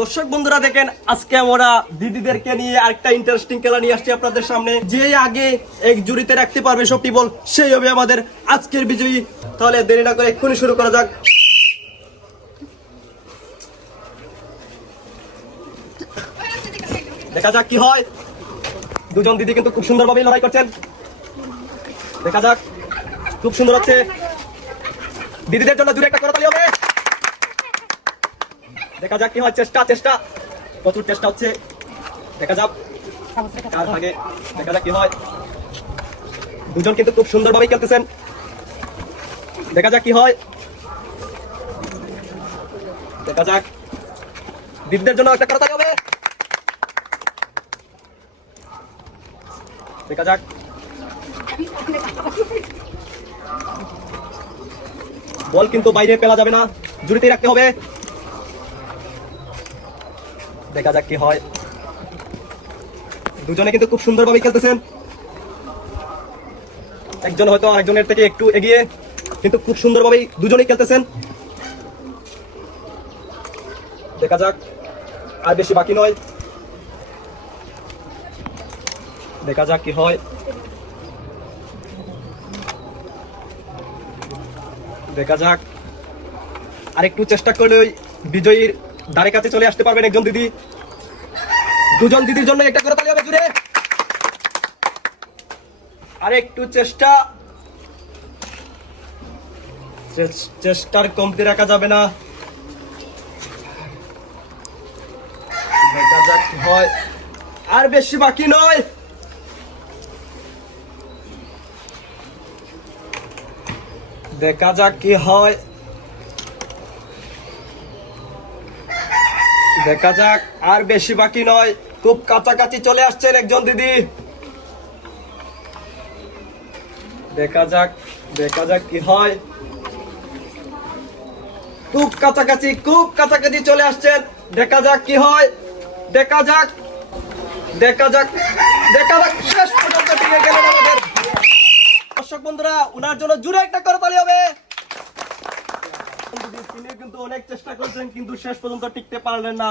দর্শক বন্ধুরা দেখেন, আজকে আমরা দিদিদেরকে নিয়ে আরেকটা ইন্টারেস্টিং খেলা নিয়ে আসছি আপনাদের সামনে। যে আগে এক জুড়িতে রাখতে পারবে সবটি বল, সেই হবে আমাদের আজকের বিজয়ী। তাহলে দেরি না করে এক্ষুনি শুরু করা যাক। দেখা যাক কি হয়। দুজন দিদি কিন্তু খুব সুন্দরভাবে লড়াই করছেন। দেখা যাক, খুব সুন্দর হচ্ছে। দিদিদের জন্য দূরে একটা করতালি হবে। দেখা যাক কি হয়, চেষ্টা চেষ্টা। প্রচুর চেষ্টা হচ্ছে। দেখা যাক। কার ভাগে দেখা যাক কি হয়। দুজন কিন্তু খুব সুন্দরভাবে খেলতেছেন। দেখা যাক কি হয়। দেখা যাক। দিদিদের জন্য একটা করতালি হবে দেখা যাক। বল কিন্তু বাইরে পেলা যাবে না। জুড়িতেই রাখতে হবে। দেখা যাক কি হয়। দুজনে কিন্তু খুব সুন্দরভাবে খেলতেছেন। একজন হয়তো আরেকজনের থেকে একটু এগিয়ে, কিন্তু খুব সুন্দরভাবেই দুজনেই খেলতেছেন। দেখা যাক, আর বেশি বাকি নয়। দেখা যাক কি হয়। দেখা যাক। আর একটু চেষ্টা করলে ওই বিজয়ীর ধারে কাছে চলে আসতে পারবেন একজন দিদি। দুজন দিদির জন্য একটা করে তালি হবে, জুড়ে। আর একটু চেষ্টা চেষ্টার কমতি রাখা যাবে না। দেখা যাক হয়। আর বেশি বাকি নয়। দেখা যাক কি হয়। দেখা যাক, আর বেশি বাকি নয়। খুব কাছাকাছি চলে আসছেন একজন দিদি। দেখা যাক দেখা যাক কি হয়। খুব কাছাকাছি খুব কাছাকাছি চলে আসছেন। দেখা যাক কি হয়। দেখা যাক দেখা যাক দেখা যাক, শেষ পর্যন্ত দর্শক বন্ধুরা, উনার জন্য জুড়ে একটা করে তালি হবে। কিন্তু অনেক চেষ্টা করছেন কিন্তু শেষ পর্যন্ত টিকতে পারলেন না।